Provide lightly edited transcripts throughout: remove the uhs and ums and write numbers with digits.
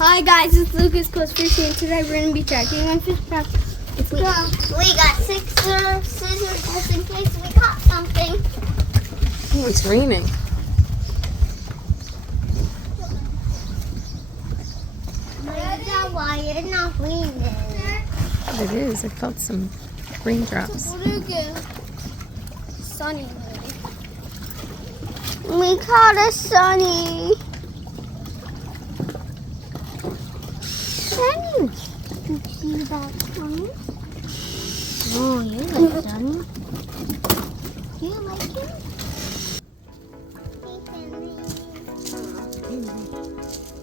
Hi guys, it's Lucas Close Fishing, and today we're going to be checking on fish traps. Let's go. We got scissors just in case we caught something. Oh, it's raining. That's why it's not raining. It is. I felt some raindrops. Sunny. We caught a sunny. Sunny. You see that sunny? Oh, you like sunny? Do you like it?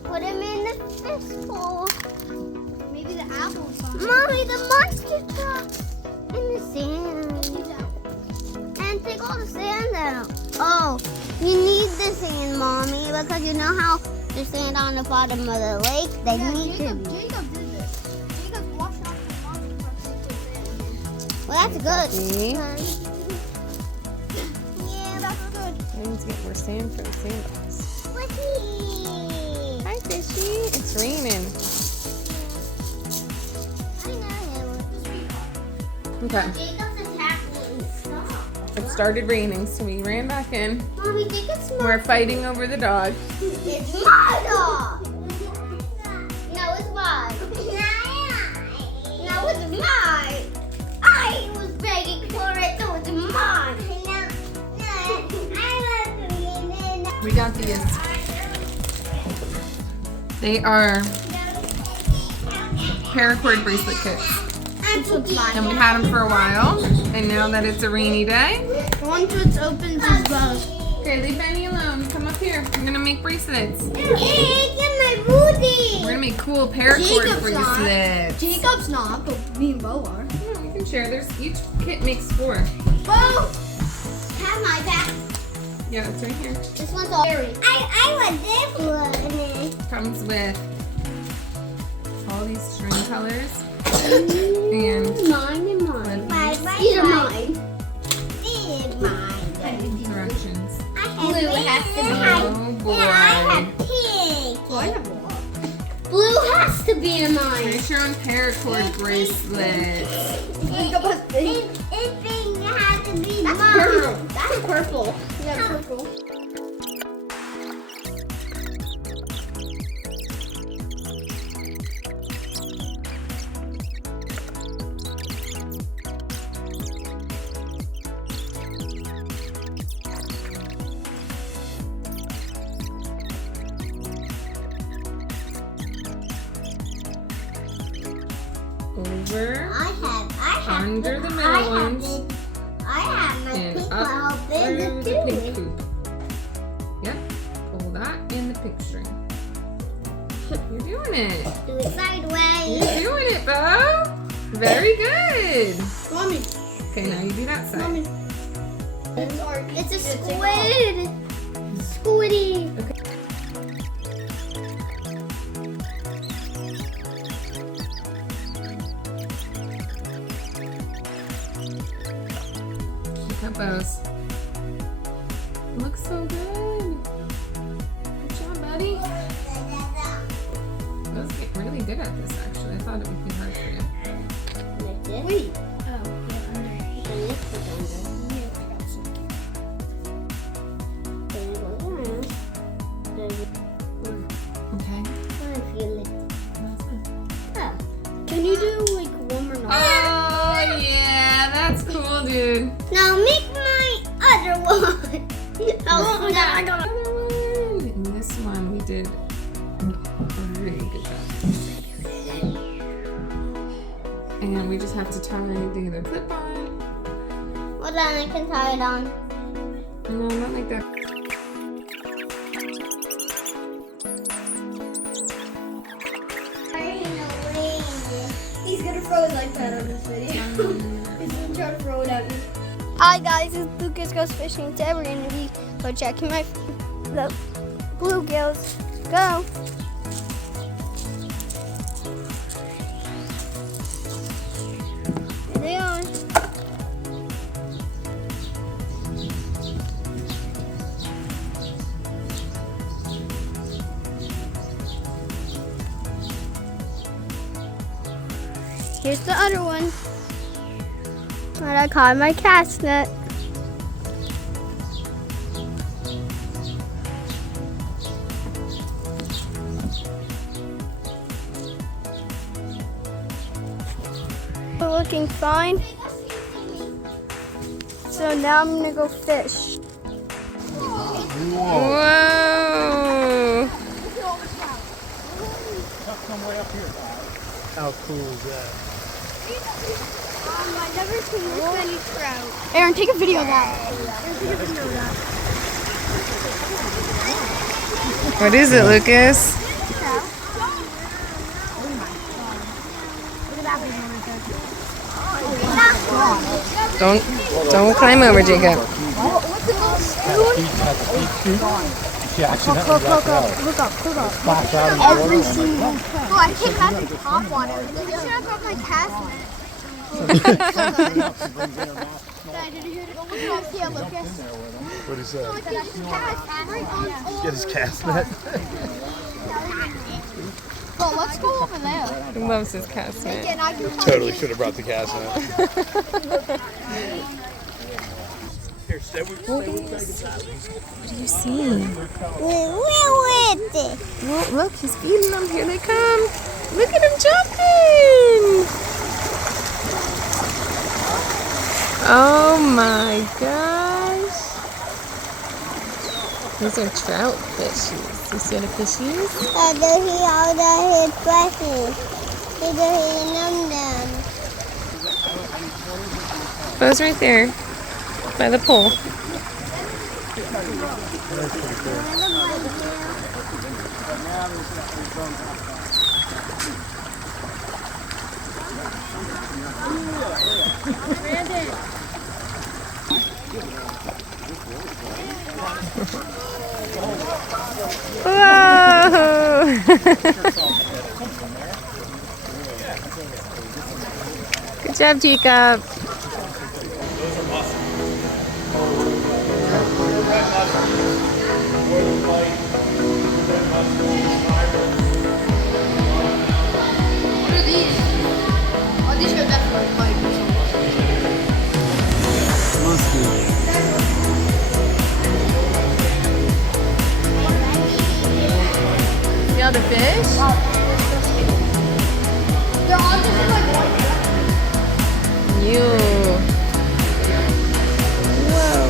Put him in the fish bowl. Maybe the apple's on. Mommy, the monster truck in the sand. And take all the sand out. Oh, you need the sand, Mommy, because you know how there's sand on the bottom of the lake? They need to be. Jacob did this. Jacob washed off the monster truck into sand. Well, that's good. See? Yeah, that's good. I need to get more sand for the sandbox. Squishy. Hi, fishy. It's raining. I know. Okay. Jacob's attacking. Stop. It started raining, so we ran back in. Mommy, Jacob's We're fighting over the dog. It's my dog. No, it's mine. No, it's mine. I was begging for it, so it's mine. We got these. They are paracord bracelet kits. And we had them for a while. And now that it's a rainy day. Once it's open, just buzz. Okay, leave Benny alone. Come up here. We're gonna make bracelets. Get my booty. We're gonna make cool paracord Jacob's not. bracelets. Jacob's not, but me and Bo are. Yeah, we can share. There's each kit makes 4. Bo, have my back. Yeah, it's right here. This one's all I want this one. Comes with all these string colors and Mine and mine. These are mine. These are mine. directions. Blue has to be. Oh boy. And I have pink. I have a lot. Blue has to be in mine. Finish your own paracord bracelets. Jacob has pink. It has to be That's mine. purple. That's purple. Yeah, purple. Over, I have under the middle ones, I have my and pink up one through open the too. pink hoop. Yep, pull that in the pink string. You're doing it. Do it sideways. You're doing it, Bo. Very good. Mommy. Okay, now you do that side. Mommy. It's a squid. Squiddy. Look at Bo's. Looks so good. Good job, buddy. Bo's getting really good at this, actually. I thought it would be hard for you. Wait. Okay. Can you do like one more? Oh, yeah. That's cool, dude. Now make my other one. Oh, yeah, I got it. Another one. And this one we did a really good job. And we just have to tie the other clip on. Well, then I can tie it on. No, not like that. He's gonna throw it like that on this video. He's gonna try to throw it at me. Hi guys, it's Lucas Goes Fishing. Today we're gonna be go checking the bluegills. Go. There they are. Here's the other one. And I caught my cast net. We're looking fine. So now I'm gonna go fish. Whoa! How cool is that? I've never seen this many trout. Aaron, take a video of that. What is it, Lucas? Don't climb over, Jacob. She accidentally got out. Look up. Splash out in the Every water. single time. Oh, I kicked out the top water. You should have brought my cast net. What did he say? Get Get his cast net. Oh, let's go over there. He loves his cast net. And I can Totally should have brought the cast net. Here, stay with What do you see? Oh, look, he's feeding them. Here they come. Look at him jumping. Oh my gosh. These are trout fishies. You see the fishies? Those right there by the pole. Whoa! Good job, Jacob. What are these? Oh, these are definitely bite. See all the fish? They're all just like white. You. Whoa.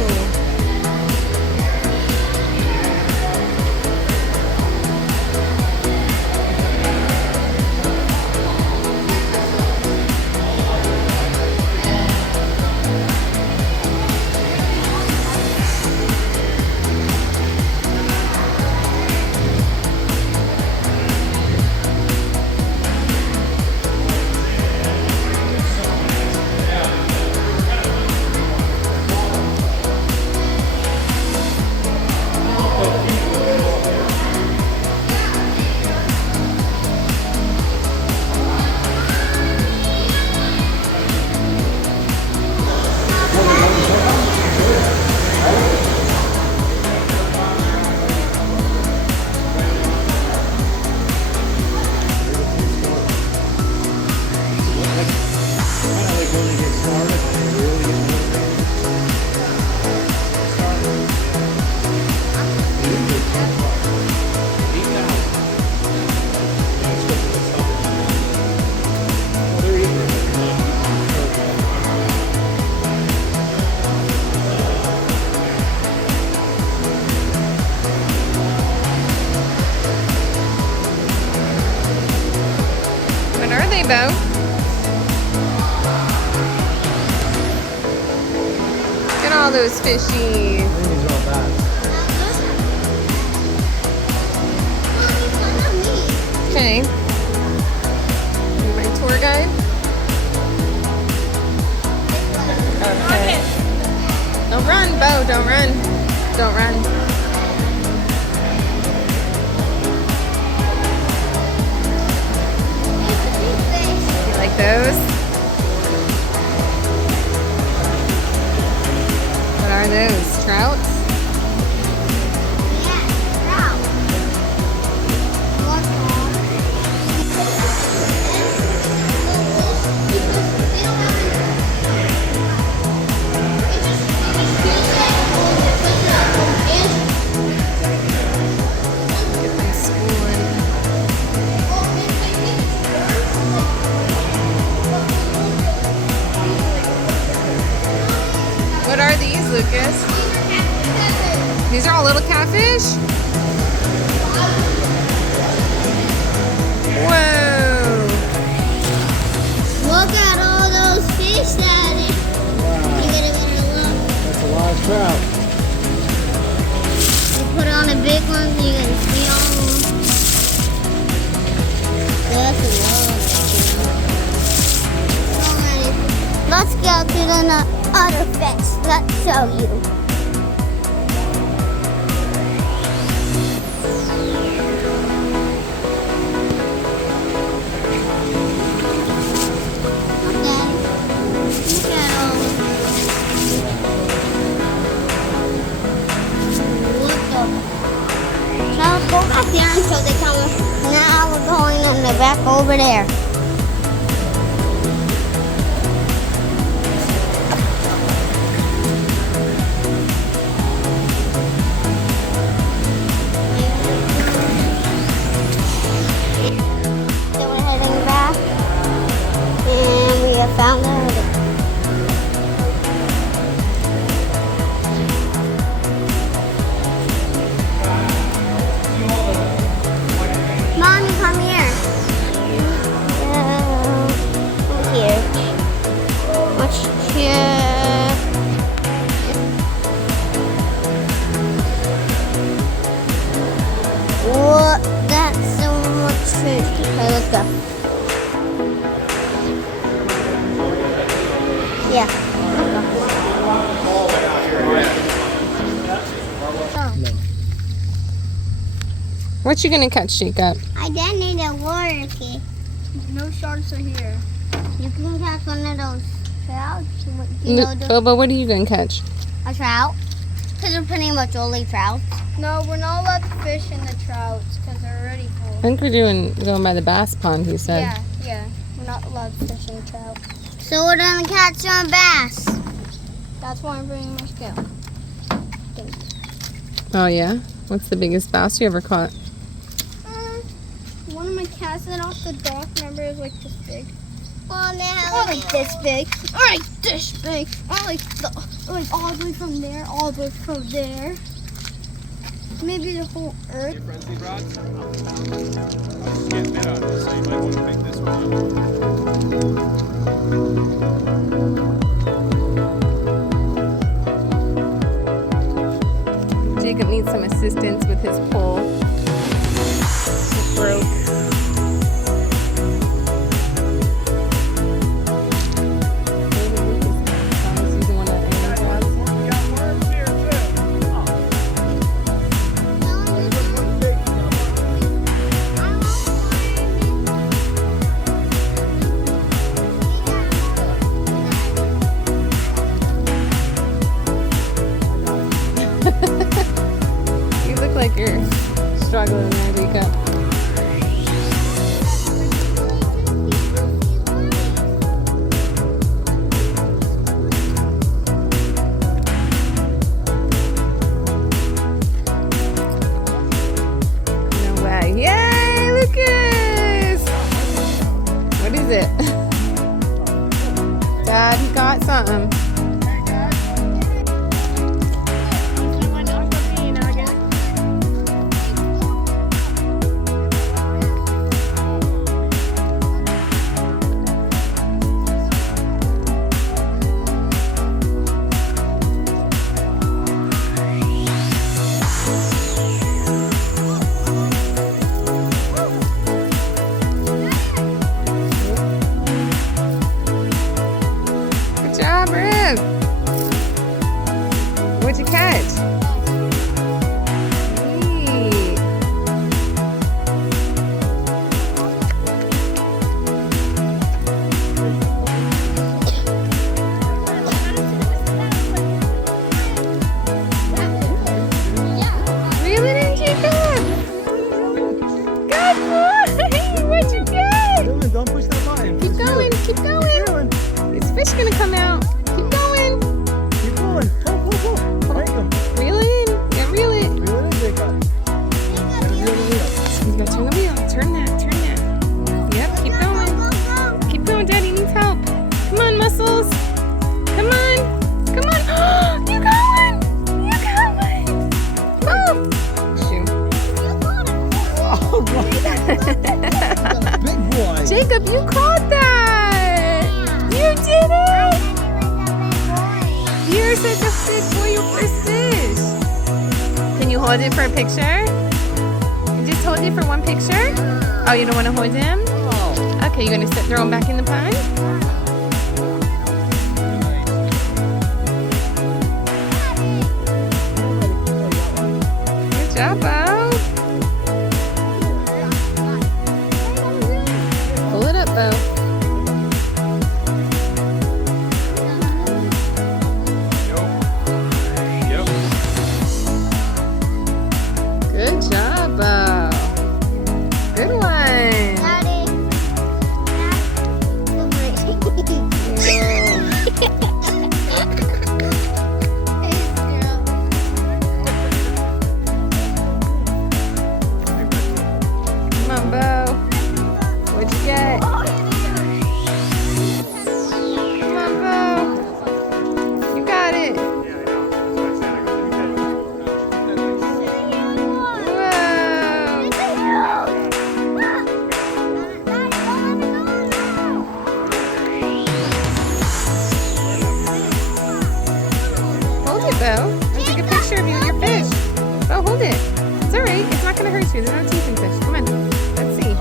What are they, Bo? Look at all those fishies. Okay. My tour guide. Okay. Don't run, Bo. Don't run. Don't run. You like those? What are those? Trouts? Whoa! Look at all those fish, Daddy. You get a better look. That's a lot of trout. You put on the big ones and you're gonna see all of them. That's a lot. Alright, let's go to the other fish. Let's show you. Look, Daddy. Look at all of them. What the? So go back there until they come. Now we're going in the back over there. So we're heading back, and we have found the Mommy, come here. Here. Let's check. What? That's so much fish. Okay, let's go. Yeah. What you gonna catch, Jacob? I didn't need a water key. No sharks are here. You can catch one of those trouts. You know, the, Boba, what are you gonna catch? a trout. Because they're pretty much only trout. No, we're not allowed to fish in the trouts because they're already I full. think we're going by the bass pond, he said. Yeah. We're not allowed to fish in trout. So we're going to catch some bass. That's why I'm bringing my scale. Oh, yeah? What's the biggest bass you ever caught? One of my casting off the dock, remember, it was like this big. Oh, now. Or like this big. Or like this big. Or like all the way from there, all the way from there. Maybe the whole earth. Frenzy rods? Getting bit on this, so you might want to pick this one up. Jacob needs some assistance with his pole. It broke. You look like you're struggling there, Jacob. No way. Yay, Lucas! What is it? Dad, he got something. Good job, Rick. Jacob, you caught that! You did it! You're such a big boy, your first fish. Can you hold it for a picture? Just hold it for one picture? Oh, you don't want to hold him? Okay, you're gonna throw him back in the pond? Good job, Bo. Pull it up, Bo. Yep. Good job, Bo. Good one. Daddy. Come on, Bo. What'd you get? Come on, Bo. You got it. Whoa. Hold it, Bo. I'll take a picture of you and your fish. Bo, hold it. It's alright. It's not gonna hurt you. There's no teeth in fish. Come on. Let's see.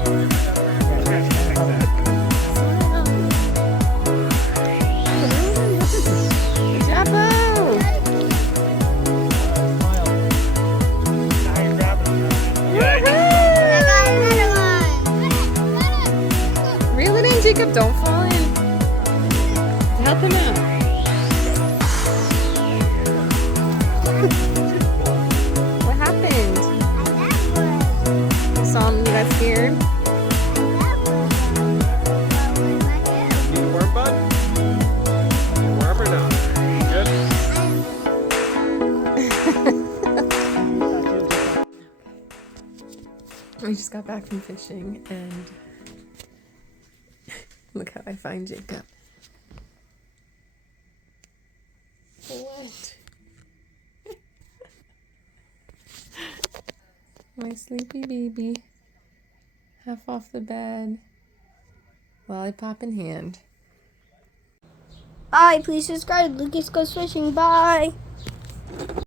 Good job, Bo. Woohoo! Reel it in, Jacob. Don't fall in. Help him out. What happened? You saw him, you got scared? Need a worm, bud? Worm or not? Good. We just got back from fishing and look how I find Jacob. What? My sleepy baby. Half off the bed. Lollipop in hand. Bye. Please subscribe. Lucas Goes Fishing. Bye.